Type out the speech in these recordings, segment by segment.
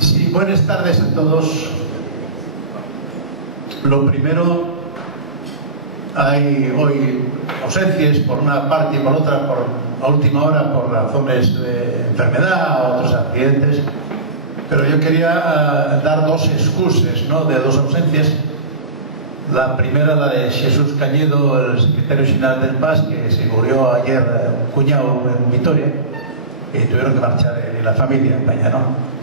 Sí, buenas tardes a todos. Lo primero, hay hoy ausencias por una parte y por otra, a última hora, por razones de enfermedad, otros accidentes, pero yo quería dar dos excusas, ¿no?, de dos ausencias. La primera, la de Jesús Cañedo, el secretario general del PAS, que se murió ayer, cuñado en Vitoria, y tuvieron que marchar en la familia en Paña, ¿no?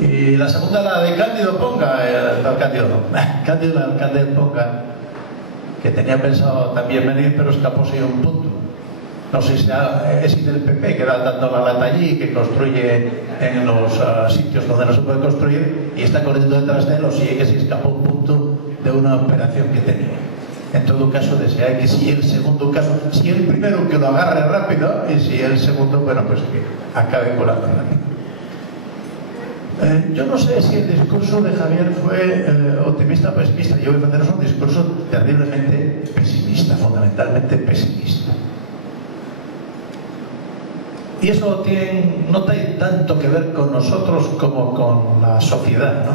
Y la segunda, la de Cándido Ponga, el alcalde de Ponga, que tenía pensado también venir, pero escapóse un punto. No sé si es del PP, que va dando la lata allí, que construye en los sitios donde no se puede construir, y está corriendo detrás de él, o si es que se escapó un punto de una operación que tenía. En todo caso, desea que si el segundo caso, si el primero que lo agarre rápido, y si el segundo, bueno, pues que acabe volando rápido. Yo no sé si el discurso de Javier fue optimista o pesimista. Yo voy a hacer un discurso terriblemente pesimista, fundamentalmente pesimista. Y eso no tiene tanto que ver con nosotros como con la sociedad, ¿no?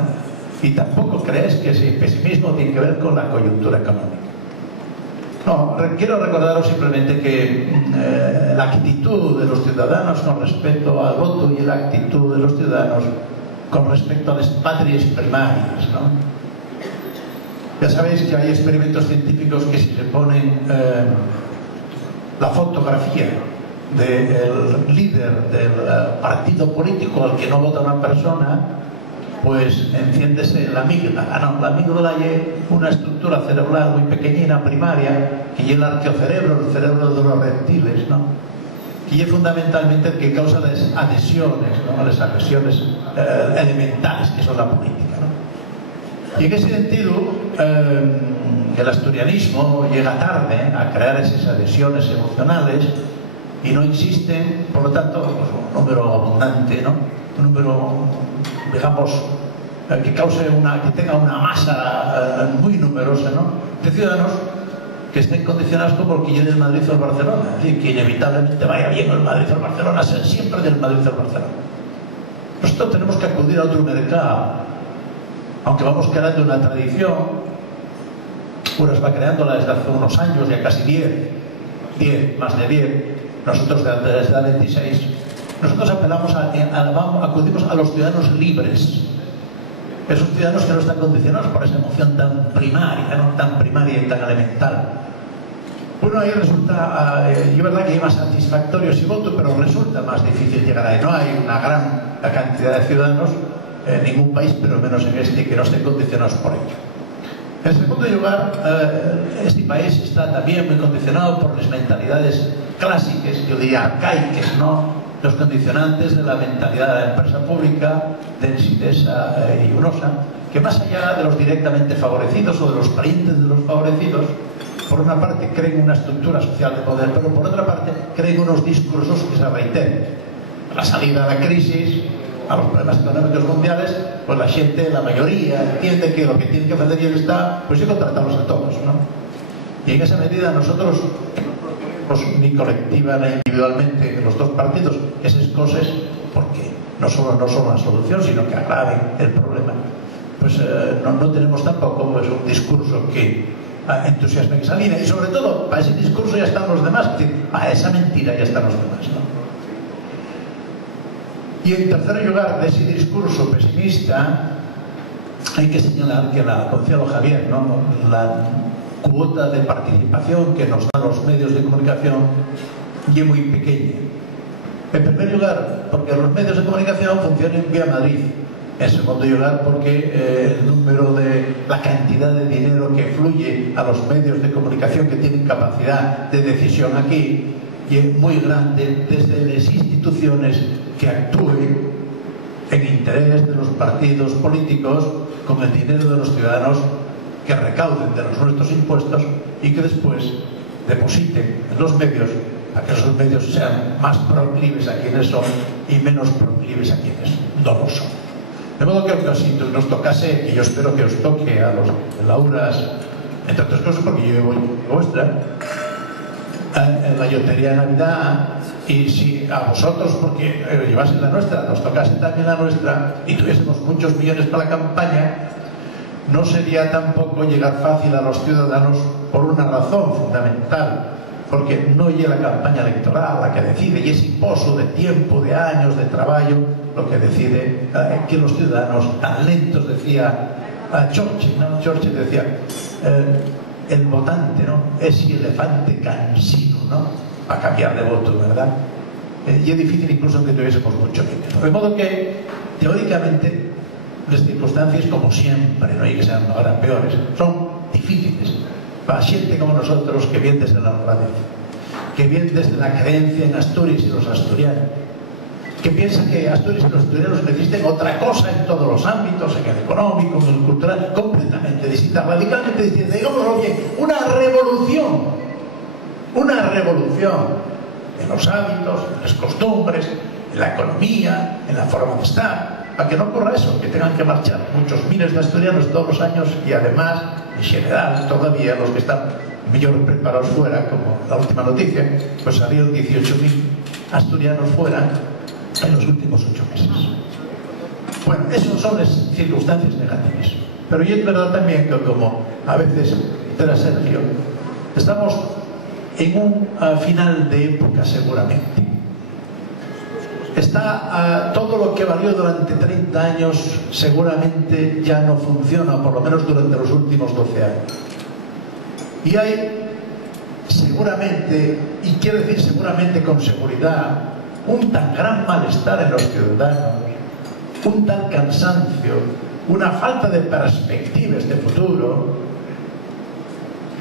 Y tampoco crees que ese pesimismo tiene que ver con la coyuntura económica. No, quiero recordaros simplemente que la actitud de los ciudadanos con respecto al voto y la actitud de los ciudadanos con respecto a las patrias primarias, ¿no? Ya sabéis que hay experimentos científicos que si se ponen la fotografía del líder del partido político al que no vota una persona, pues enciéndese la amígdala. No, la amígdala es una estructura cerebral muy pequeñina, primaria, que es el arqueocerebro, el cerebro de los reptiles, ¿no?, y es fundamentalmente el que causa las adhesiones, ¿no?, las adhesiones elementales que son la política, ¿no? Y en ese sentido, el asturianismo llega tarde a crear esas adhesiones emocionales y no existen, por lo tanto, pues, un número abundante, ¿no?, un número, digamos, que tenga una masa muy numerosa, ¿no?, de ciudadanos que estén condicionados como el que llegue del Madrid o el Barcelona, es decir, que inevitablemente vaya bien el Madrid o el Barcelona, ser siempre del Madrid o el Barcelona. Nosotros tenemos que acudir a otro mercado, aunque vamos creando una tradición. Unas va creándola desde hace unos años, ya casi 10, más de 10, nosotros desde la 26. Nosotros acudimos a los ciudadanos libres, esos ciudadanos que no están condicionados por esa emoción tan primaria, ¿no?, tan primaria y tan elemental. Bueno, ahí resulta, es verdad que es más satisfactorio si voto, pero resulta más difícil llegar ahí. No hay una gran cantidad de ciudadanos en ningún país, pero menos en este, que no estén condicionados por ello. En segundo lugar, este país está también muy condicionado por las mentalidades clásicas, yo diría arcaicas, ¿no?, los condicionantes de la mentalidad de la empresa pública, densidesa y unosa, que más allá de los directamente favorecidos o de los parientes de los favorecidos, por una parte creen una estructura social de poder, pero por otra parte creen unos discursos que se reiteran. A la salida de la crisis, a los problemas económicos mundiales, pues la gente, la mayoría, entiende que lo que tiene que hacer y está, pues es contratarlos a todos, ¿no? Y en esa medida nosotros, ni colectiva ni individualmente, en los dos partidos, esas cosas, porque no solo no son la solución, sino que agraven el problema, pues no tenemos tampoco, pues, un discurso que entusiasme en esa línea. Y sobre todo, para ese discurso ya están los demás, es decir, para esa mentira ya están los demás, ¿no? Y en tercer lugar, de ese discurso pesimista, hay que señalar que, como decía Javier, ¿no?, la cuota de participación que nos dan los medios de comunicación es muy pequeña. En primer lugar, porque los medios de comunicación funcionan vía Madrid. En segundo lugar, porque la cantidad de dinero que fluye a los medios de comunicación que tienen capacidad de decisión aquí es muy grande, desde las instituciones que actúen en interés de los partidos políticos con el dinero de los ciudadanos, que recauden de los nuestros impuestos y que después depositen en los medios, para que esos medios sean más proclives a quienes son y menos proclives a quienes no lo son. De modo que si nos tocase, que yo espero que os toque a los lauras, entre otras cosas porque yo voy vuestra, en la lotería de Navidad, Y si a vosotros, porque llevasen la nuestra, nos tocase también la nuestra y tuviésemos muchos millones para la campaña, no sería tampoco llegar fácil a los ciudadanos por una razón fundamental, porque no es la campaña electoral la que decide, y ese pozo de tiempo, de años, de trabajo, lo que decide que los ciudadanos tan lentos, decía Churchill, ¿no? Churchill decía, el votante, ¿no?, es el elefante cansino, ¿no?, para cambiar de voto, ¿verdad? Y es difícil incluso que tuviésemos mucho dinero. De modo que, teóricamente, las circunstancias, como siempre, no hay que ser ahora peores, son difíciles para gente como nosotros, que viene desde la honradez, que viene desde la creencia en Asturias y los asturianos, que piensa que Asturias y los asturianos necesitan otra cosa en todos los ámbitos, en el económico, en el cultural, completamente distinta, radicalmente distinta. Digámoslo bien, una revolución en los hábitos, en las costumbres, en la economía, en la forma de estar, para que no ocurra eso, que tengan que marchar muchos miles de asturianos todos los años y además, en general, todavía los que están mejor preparados fuera, como la última noticia, pues salieron 18.000 asturianos fuera en los últimos 8 meses. Bueno, esas son las circunstancias negativas. Pero y es verdad también que, como a veces era Sergio, estamos en un final de época seguramente. Todo lo que valió durante 30 años seguramente ya no funciona, por lo menos durante los últimos 12 años. Y hay seguramente, y quiero decir seguramente con seguridad, un tan gran malestar en los ciudadanos, un tal cansancio, una falta de perspectivas de futuro,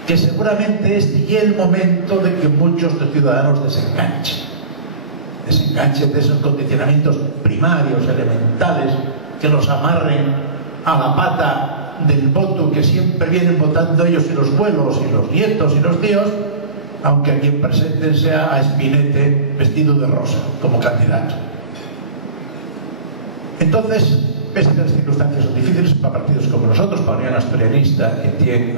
que seguramente este ya el momento de que muchos de los ciudadanos desenganchen de esos condicionamientos primarios, elementales, que los amarren a la pata del voto que siempre vienen votando ellos y los abuelos y los nietos y los tíos, aunque a quien presenten sea a Espinete vestido de rosa como candidato. Entonces, pese a que las circunstancias son difíciles para partidos como nosotros, para Unión Asturianista, que tiene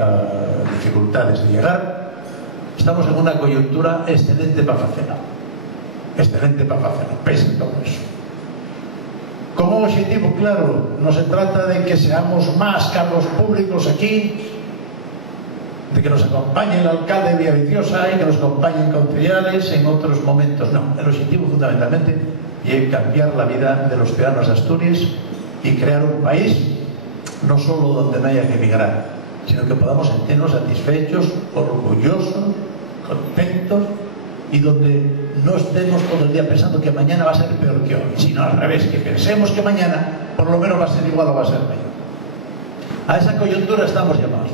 dificultades de llegar, estamos en una coyuntura excelente para hacerlo. Excelente para hacerlo, pese a todo eso. Como objetivo, claro, no se trata de que seamos más cargos públicos aquí, de que nos acompañe el alcalde de Villaviciosa y que nos acompañen concejales en otros momentos. No, el objetivo fundamentalmente es cambiar la vida de los ciudadanos de Asturias y crear un país no solo donde no haya que emigrar, sino que podamos sentirnos satisfechos, orgullosos, contentos, y donde no estemos todo el día pensando que mañana va a ser peor que hoy, sino al revés, que pensemos que mañana por lo menos va a ser igual o va a ser mejor. A esa coyuntura estamos llamados.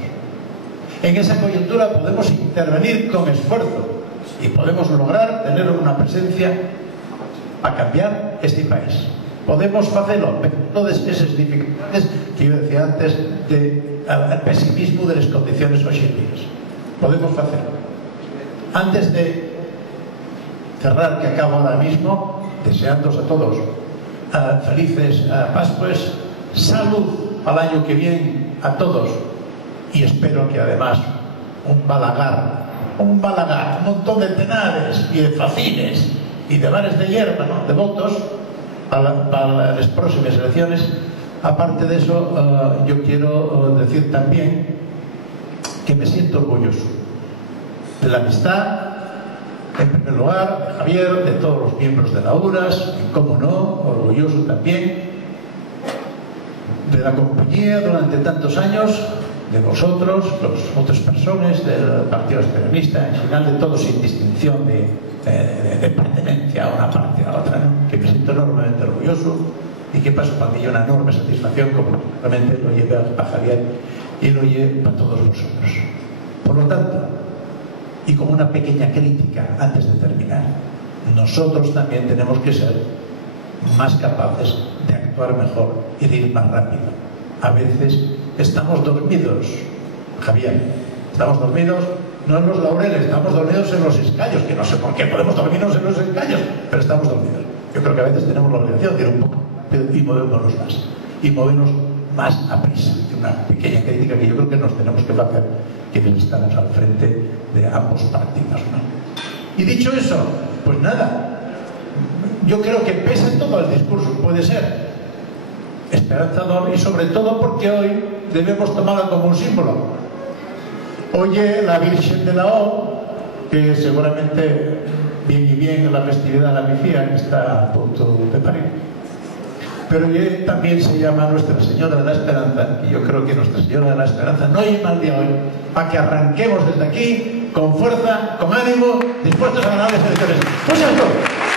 En esa coyuntura podemos intervenir con esfuerzo y podemos lograr tener una presencia a cambiar este país. Podemos hacerlo, pero todas esas dificultades que yo decía antes del pesimismo de las condiciones objetivas. Podemos hacerlo. Antes de cerrar, que acabo ahora mismo, deseándoos a todos felices Pascuas, salud al año que viene a todos, y espero que además un balagar, un montón de tenares y de facines y de bares de hierba, ¿no?, de votos para las próximas elecciones. Aparte de eso, yo quiero decir también que me siento orgulloso de la amistad, en primer lugar, de Javier, de todos los miembros de la URAS, y cómo no, orgulloso también de la compañía durante tantos años, de vosotros, las otras personas del Partido Asturianista, en general de todos, sin distinción de pertenencia a una parte a otra, ¿no?, que me siento enormemente orgulloso y que paso para mí una enorme satisfacción, como realmente lo llevé para Javier y lo llevé para todos vosotros. Por lo tanto, y como una pequeña crítica antes de terminar, nosotros también tenemos que ser más capaces de actuar mejor y de ir más rápido. A veces estamos dormidos, Javier, estamos dormidos no en los laureles, estamos dormidos en los escaños, que no sé por qué podemos dormirnos en los escaños, pero estamos dormidos. Yo creo que a veces tenemos la obligación de ir un poco y movernos más, y movernos más a prisa. Una pequeña crítica que yo creo que nos tenemos que hacer, que estamos al frente de ambos partidos, ¿no? Y dicho eso, pues nada, yo creo que pesa en todo el discurso, puede ser esperanzador, y sobre todo porque hoy debemos tomarlo como un símbolo. Oye, la Virgen de la O, que seguramente bien y bien en la festividad de la Vigía, que está a punto de parir, pero también se llama Nuestra Señora de la Esperanza, y yo creo que Nuestra Señora de la Esperanza no hay mal día hoy para que arranquemos desde aquí con fuerza, con ánimo, dispuestos a ganar las elecciones. ¡Muchas gracias!